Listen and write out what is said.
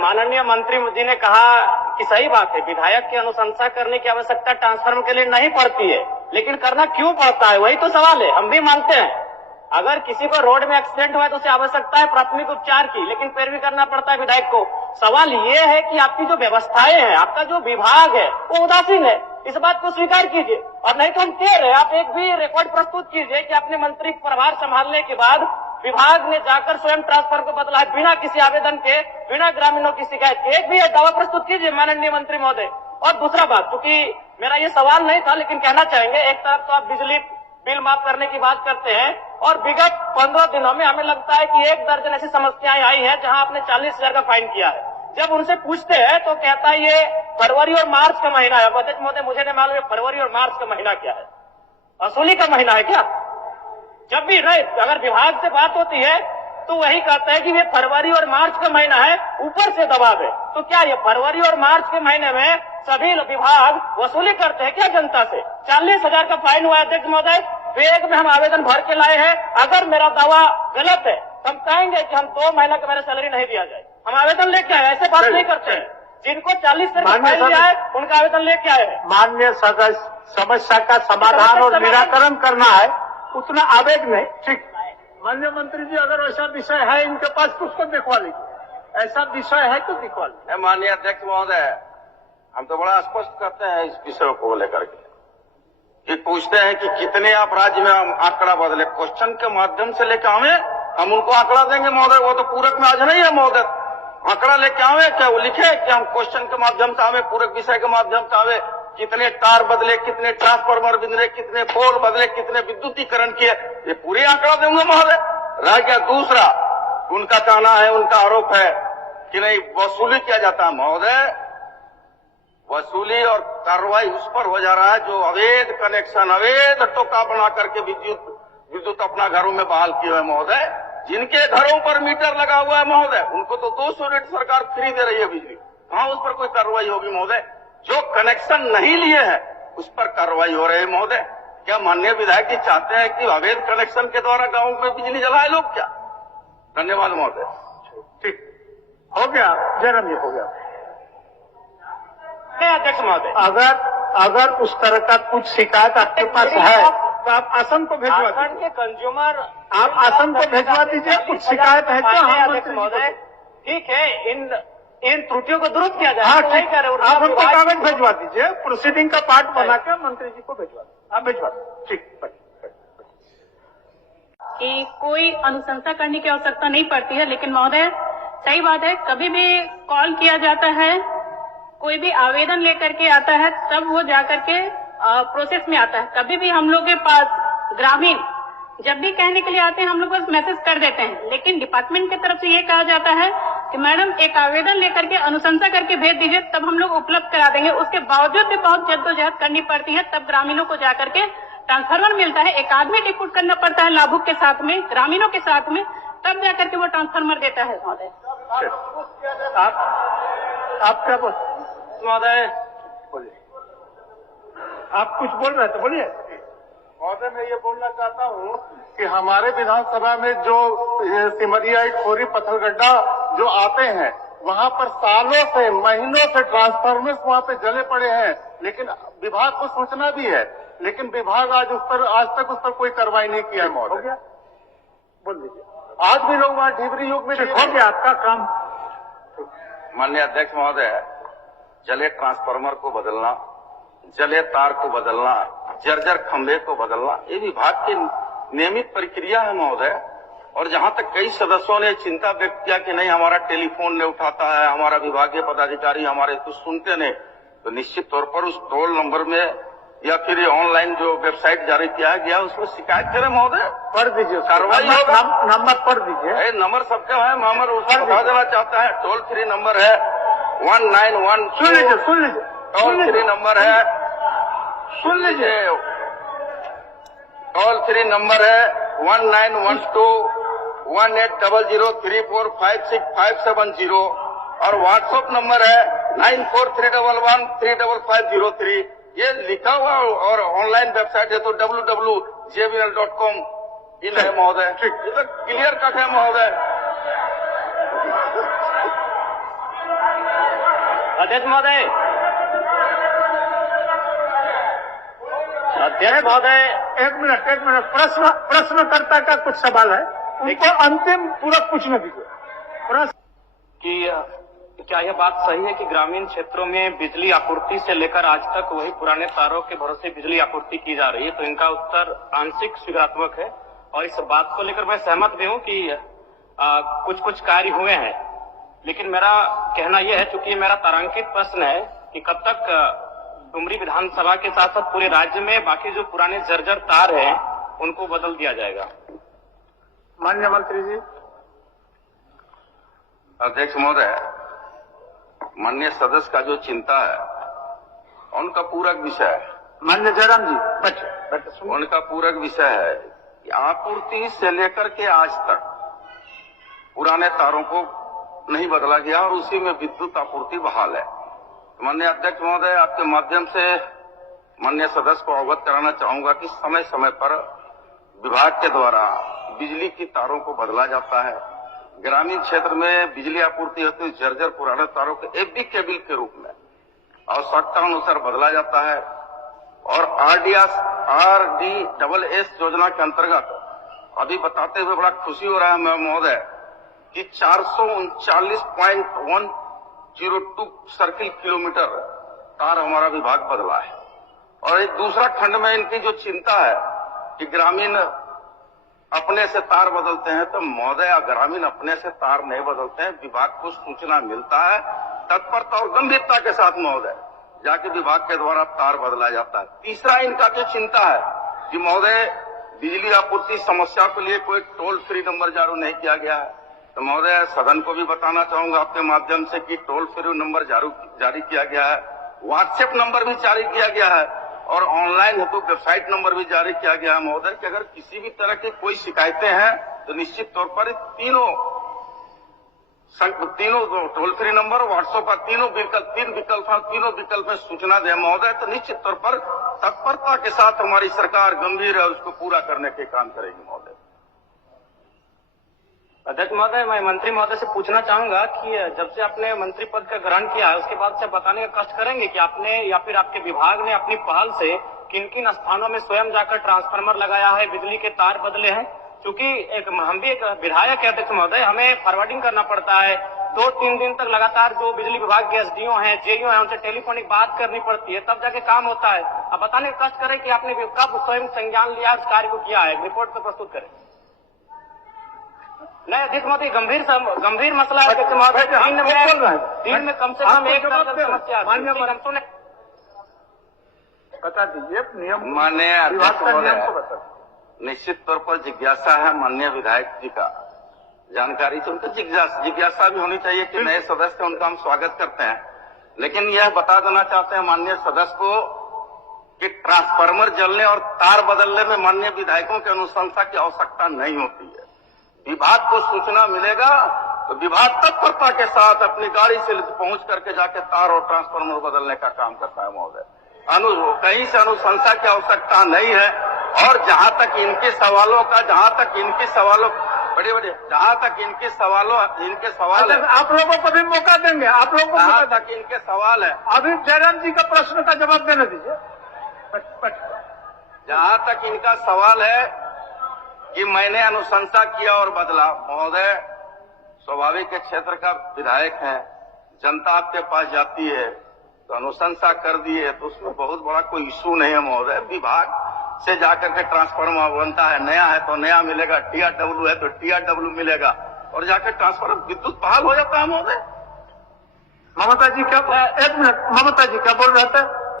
माननीय मंत्री जी ने कहा कि सही बात है, विधायक की अनुशंसा करने की आवश्यकता ट्रांसफर के लिए नहीं पड़ती है, लेकिन करना क्यों पड़ता है, वही तो सवाल है। हम भी मानते हैं अगर किसी को रोड में एक्सीडेंट हुआ तो उसे आवश्यकता है प्राथमिक उपचार की, लेकिन फिर भी करना पड़ता है विधायक को। सवाल ये है कि आपकी जो व्यवस्थाएं हैं, आपका जो विभाग है वो उदासीन है, इस बात को स्वीकार कीजिए। और नहीं तो हम कह रहे हैं, आप एक भी रिकॉर्ड प्रस्तुत कीजिए कि अपने मंत्री प्रभार संभालने के बाद विभाग ने जाकर स्वयं ट्रांसफर को बदला है बिना किसी आवेदन के, बिना ग्रामीणों की शिकायत के। एक भी दावा प्रस्तुत कीजिए माननीय मंत्री महोदय। और दूसरा बात, क्योंकि मेरा ये सवाल नहीं था लेकिन कहना चाहेंगे, एक तरफ तो आप बिजली बिल माफ करने की बात करते हैं और विगत 15 दिनों में हमें लगता है कि 1 दर्जन ऐसी समस्याएं आई हैं जहां आपने 40,000 का फाइन किया है। जब उनसे पूछते हैं तो कहता है ये फरवरी और मार्च का महीना है। अध्यक्ष महोदय, मुझे नहीं मालूम फरवरी और मार्च का महीना क्या है, वसूली का महीना है क्या? जब भी नहीं, अगर विभाग से बात होती है तो वही कहता है कि ये फरवरी और मार्च का महीना है, ऊपर से दबाव है। तो क्या ये फरवरी और मार्च के महीने में सभी विभाग वसूली करते हैं क्या जनता से? 40,000 का फाइन हुआ अध्यक्ष महोदय, बैग में हम आवेदन भर के लाए हैं। अगर मेरा दावा गलत है तो हम कहेंगे कि हम 2 महीना का मेरा सैलरी नहीं दिया जाए। हम आवेदन लेके आए, ऐसे बात नहीं करते हैं। जिनको 40,000 का फाइन दिया है उनका आवेदन लेके आए हैं। माननीय सदस्य, समस्या का समाधान और निराकरण करना है, उतना आवेग नहीं। ठीक, माननीय मंत्री जी, अगर ऐसा विषय है इनके पास तो उसको दिखवा लीजिए। ऐसा विषय है तो दिखवा लीजिए। माननीय अध्यक्ष महोदय, हम तो बड़ा स्पष्ट करते हैं इस विषय को लेकर के कि पूछते हैं कि कितने आप राज्य में हम आंकड़ा बदले, क्वेश्चन के माध्यम से लेकर आवे, हम उनको आंकड़ा देंगे महोदय। वो तो पूरक में आज नहीं है महोदय, आंकड़ा लेके आवे क्या वो लिखे कि हम क्वेश्चन के माध्यम से आवे, पूरक विषय के माध्यम से आवे, कितने तार बदले, कितने ट्रांसफार्मर बदले, कितने पोल बदले, कितने विद्युतीकरण किए, ये पूरे आंकड़ा देंगे महोदय। रह गया दूसरा, उनका कहना है, उनका आरोप है कि नहीं वसूली किया जाता है महोदय। वसूली और कार्रवाई उस पर हो जा रहा है जो अवैध कनेक्शन, अवैध टोका बना करके विद्युत अपना घरों में बहाल किए हुए महोदय। जिनके घरों पर मीटर लगा हुआ है महोदय, उनको तो 200 यूनिट सरकार फ्री दे रही है बिजली, कहां उस पर कोई कार्रवाई होगी महोदय? जो कनेक्शन नहीं लिए हैं उस पर कार्रवाई हो रही है महोदय। क्या माननीय विधायक जी चाहते हैं कि अवैध कनेक्शन के द्वारा गांवों में बिजली जलाए लोग क्या? धन्यवाद महोदय। ठीक, हो गया जयराम जी, हो गया। अध्यक्ष महोदय, अगर उस तरह का कुछ शिकायत आपके पास है तो आप आसन को भिजवा आसन दीजिए। के कंज्यूमर, आप आसन को भिजवा दीजिए। कुछ शिकायत है तो हम अध्यक्ष महोदय, ठीक है, इन त्रुटियों को दुरुस्त किया जाए। हाँ, तो नहीं ठीक, कह रहे, आप हमको कागज भिजवा दीजिए, प्रोसीडिंग का पार्ट बना के मंत्री जी को भिजवा दीजिए। आप भिजवा दीजिए। ठीक, कि कोई अनुशंसा करने की आवश्यकता नहीं पड़ती है, लेकिन महोदय सही बात है, कभी भी कॉल किया जाता है, कोई भी आवेदन लेकर के आता है तब वो जाकर के प्रोसेस में आता है। कभी भी हम लोग के पास ग्रामीण जब भी कहने के लिए आते हैं हम लोग बस मैसेज कर देते हैं, लेकिन डिपार्टमेंट की तरफ से ये कहा जाता है कि मैडम एक आवेदन लेकर के अनुशंसा करके भेज दीजिए, तब हम लोग उपलब्ध करा देंगे। उसके बावजूद भी बहुत जद्दोजहद करनी पड़ती है, तब ग्रामीणों को जाकर के ट्रांसफार्मर मिलता है। एक आदमी डिप्यूट करना पड़ता है लाभुक के साथ में, ग्रामीणों के साथ में, तब जाकर के वो ट्रांसफार्मर देता है महोदय। आप क्या बोल महोदय, बोलिए, आप कुछ बोल रहे थे, बोलिए। महोदय, मैं ये बोलना चाहता हूँ कि हमारे विधानसभा में जो सिमरिया, खोरी, पत्थरगड्ढा जो आते हैं, वहाँ पर सालों से, महीनों से ट्रांसफार्मर्स वहाँ पे जले पड़े हैं, लेकिन विभाग को सूचना भी है, लेकिन विभाग आज तक उस पर कोई कार्रवाई नहीं किया है महोदय। हो गया, बोल दीजिए। आज भी लोग वहाँ ढिबरी युग में हो गया आपका काम। माननीय अध्यक्ष महोदय, जले ट्रांसफार्मर को बदलना, जले तार को बदलना, जर्जर खंभे को बदलना, ये विभाग की नियमित प्रक्रिया है महोदय। और जहां तक कई सदस्यों ने चिंता व्यक्त किया कि नहीं हमारा टेलीफोन नहीं उठाता है, हमारा विभागीय पदाधिकारी हमारे कुछ सुनते नहीं, तो निश्चित तौर पर उस टोल नंबर में या फिर ऑनलाइन जो वेबसाइट जारी किया गया उसमें शिकायत करें महोदय, पढ़ दीजिए, कार्रवाई होगा। नंबर पढ़ दीजिए। नंबर सबका है, नंबर उसको बता देना चाहता है। टोल फ्री नंबर है 191। सुन लीजिए, टोल फ्री नंबर है, सुन लीजिए, टोल फ्री नंबर है 1912 180034565570 और व्हाट्सएप नंबर है 9431135503। ये लिखा हुआ और ऑनलाइन वेबसाइट है तो www.jbl.com इन है महोदय। ये तो क्लियर कट है महोदय। अध्यक्ष महोदय, अध्यक्ष महोदय, एक मिनट प्रश्नकर्ता का कुछ सवाल है, उनको अंतिम पूरक पूछने दीजिए। प्रश्न कि क्या यह बात सही है कि ग्रामीण क्षेत्रों में बिजली आपूर्ति से लेकर आज तक वही पुराने तारों के भरोसे बिजली आपूर्ति की जा रही है? तो इनका उत्तर आंशिक स्वीकारात्मक है और इस बात को लेकर मैं सहमत भी हूं कि कुछ कार्य हुए हैं, लेकिन मेरा कहना यह है, चूंकि मेरा तारांकित प्रश्न है कि कब तक डुमरी विधानसभा के साथ साथ पूरे राज्य में बाकी जो पुराने जर्जर तार हैं उनको बदल दिया जाएगा? माननीय मंत्री जी। अध्यक्ष महोदय, माननीय सदस्य का जो चिंता है उनका पूरक विषय है। माननीय जयराम जी बैठे उनका पूरक विषय है कि आपूर्ति से लेकर के आज तक पुराने तारों को नहीं बदला गया और उसी में विद्युत आपूर्ति बहाल है। माननीय अध्यक्ष महोदय, आपके माध्यम से माननीय सदस्य को अवगत कराना चाहूंगा कि समय समय पर विभाग के द्वारा बिजली की तारों को बदला जाता है। ग्रामीण क्षेत्र में बिजली आपूर्ति होती है, जर्जर पुराने तारों के एफडी केबल के रूप में आवश्यकता अनुसार बदला जाता है। और RDSS योजना के अंतर्गत अभी बताते हुए बड़ा खुशी हो रहा है महोदय कि 439.102 सर्किल किलोमीटर तार हमारा विभाग बदला है। और एक दूसरा खंड में इनकी जो चिंता है कि ग्रामीण अपने से तार बदलते हैं, तो महोदय ग्रामीण अपने से तार नहीं बदलते हैं, विभाग को सूचना मिलता है, तत्परता और गंभीरता के साथ महोदय जाके विभाग के द्वारा तार बदला जाता है। तीसरा इनका जो चिंता है कि महोदय बिजली आपूर्ति समस्या के लिए कोई टोल फ्री नंबर जारी नहीं किया गया है। तो महोदय सदन को भी बताना चाहूंगा आपके माध्यम से कि टोल फ्री नंबर जारी किया गया है, व्हाट्सएप नंबर भी जारी किया गया है और ऑनलाइन हेतु वेबसाइट नंबर भी जारी किया गया है महोदय कि अगर किसी भी तरह की कोई शिकायतें हैं तो निश्चित तौर पर तीनों टोल फ्री नंबर, व्हाट्सएप पर तीन विकल्प में सूचना दें महोदय, तो निश्चित तौर पर तत्परता के साथ हमारी सरकार गंभीर है और उसको पूरा करने के काम करेगी महोदय। अध्यक्ष महोदय, मैं मंत्री महोदय से पूछना चाहूंगा कि जब से आपने मंत्री पद का ग्रहण किया है उसके बाद से बताने का कष्ट करेंगे कि आपने या फिर आपके विभाग ने अपनी पहल से किन किन स्थानों में स्वयं जाकर ट्रांसफार्मर लगाया है, बिजली के तार बदले हैं? क्योंकि हम भी एक विधायक है अध्यक्ष महोदय, हमें फॉरवर्डिंग करना पड़ता है, 2-3 दिन तक लगातार जो बिजली विभाग के एसडीओ हैं, जेईओ हैं, उनसे टेलीफोनिक बात करनी पड़ती है, तब जाके काम होता है। अब बताने का कष्ट करें कि आपने कब स्वयं संज्ञान लिया, इस कार्य को किया है, रिपोर्ट में प्रस्तुत करें। नहीं अध्यक्ष महोदय, गंभीर मसला है अध्यक्ष महोदय, दिन में कम से कम एक समस्या बता दीजिए नियम। माननीय अध्यक्ष महोदय, निश्चित तौर पर जिज्ञासा है माननीय विधायक जी का, जानकारी से उनको जिज्ञासा भी होनी चाहिए कि नए सदस्य उनका हम स्वागत करते हैं, लेकिन यह बता देना चाहते हैं माननीय सदस्य को कि ट्रांसफार्मर जलने और तार बदलने में माननीय विधायकों की अनुशंसा की आवश्यकता नहीं होती है। विभाग को सूचना मिलेगा तो विभाग तत्परता के साथ अपनी गाड़ी से पहुंच करके जाके तार और ट्रांसफार्मर बदलने का काम करता है महोदय। कहीं से अनुशंसा की आवश्यकता नहीं है। और जहां तक इनके सवाल है, आप लोगों को भी मौका देंगे, आप लोगों को जहां तक इनके सवाल है, अभी जयराम जी का प्रश्न का जवाब देने दीजिए। जहां तक इनका सवाल है कि मैंने अनुशंसा किया और बदला, महोदय स्वाभाविक क्षेत्र का विधायक है, जनता आपके पास जाती है तो अनुशंसा कर दी है तो उसमें बहुत बड़ा कोई इशू नहीं है महोदय। विभाग से जाकर के ट्रांसफार्मर बनता है, नया है तो नया मिलेगा, TRW है तो TRW मिलेगा और जाकर ट्रांसफार्मर विद्युत बहाल हो जाता है महोदय। ममता जी क्या, एक मिनट, ममता जी क्या बोल रहे थे?